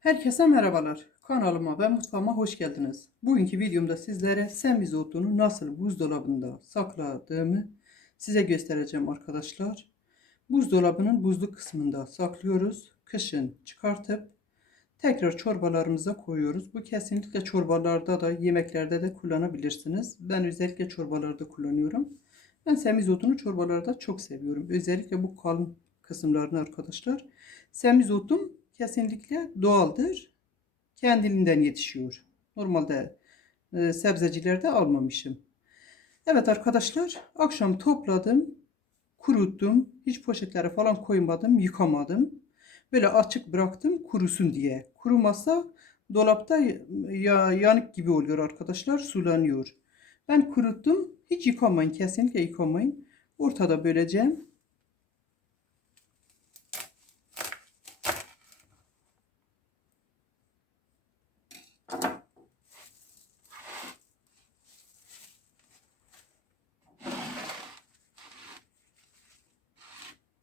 Herkese merhabalar. Kanalıma ve mutfağıma hoş geldiniz. Bugünkü videomda sizlere semizotunu nasıl buzdolabında sakladığımı size göstereceğim arkadaşlar. Buzdolabının buzlu kısmında saklıyoruz. Kışın çıkartıp tekrar çorbalarımıza koyuyoruz. Bu kesinlikle çorbalarda da yemeklerde de kullanabilirsiniz. Ben özellikle çorbalarda kullanıyorum. Ben semizotunu çorbalarda çok seviyorum. Özellikle bu kalın kısımlarını arkadaşlar. Semizotum kesinlikle doğaldır. Kendiliğinden yetişiyor. Normalde e, sebzecilerde almamışım. Evet arkadaşlar akşam topladım. Kuruttum. Hiç poşetlere falan koymadım. Yıkamadım. Böyle açık bıraktım kurusun diye. Kurumazsa dolapta ya, yanık gibi oluyor arkadaşlar. Sulanıyor. Ben kuruttum. Hiç yıkamayın. Kesinlikle yıkamayın. Ortada böleceğim.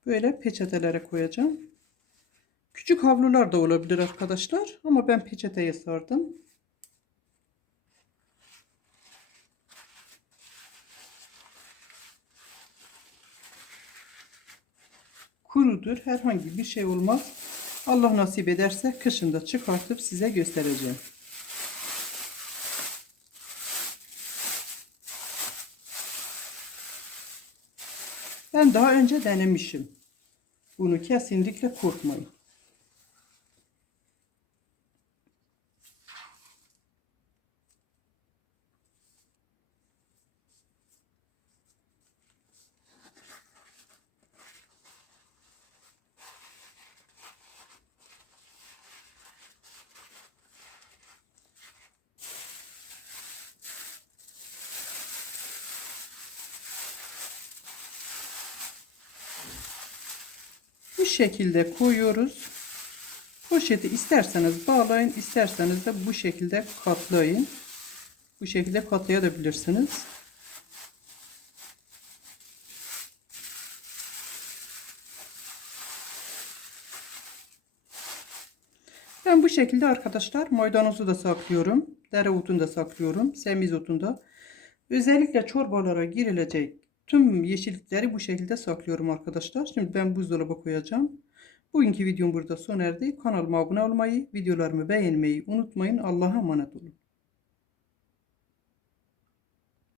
Böyle peçetelere koyacağım. Küçük havlular da olabilir arkadaşlar. Ama ben peçeteye sardım. Kurudur. Herhangi bir şey olmaz. Allah nasip ederse kışında çıkartıp size göstereceğim. Ben daha önce denemişim. Bunu kesinlikle korkmayın. Şekilde koyuyoruz. Poşeti isterseniz bağlayın, isterseniz de bu şekilde katlayın. Bu şekilde katlayabilirsiniz. Ben bu şekilde arkadaşlar maydanozu da saklıyorum. Dereotunu da saklıyorum. Semizotunu da. Özellikle çorbalara girilecek tüm yeşillikleri bu şekilde saklıyorum arkadaşlar. Şimdi ben buzdolaba koyacağım. Bugünkü videom burada sona erdi. Kanalıma abone olmayı, videolarımı beğenmeyi unutmayın. Allah'a emanet olun.